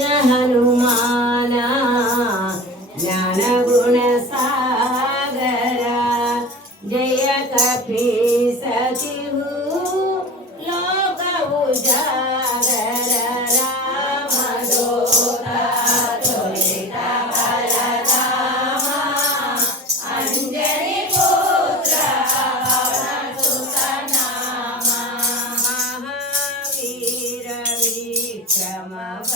హనుమాన జ్ఞాన గుణ సాగర జయ కపి సతివు లోకవు జాగర Mama.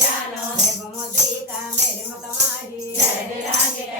జ్ఞానం జగముద్రీత మేరి మతమాహి జగ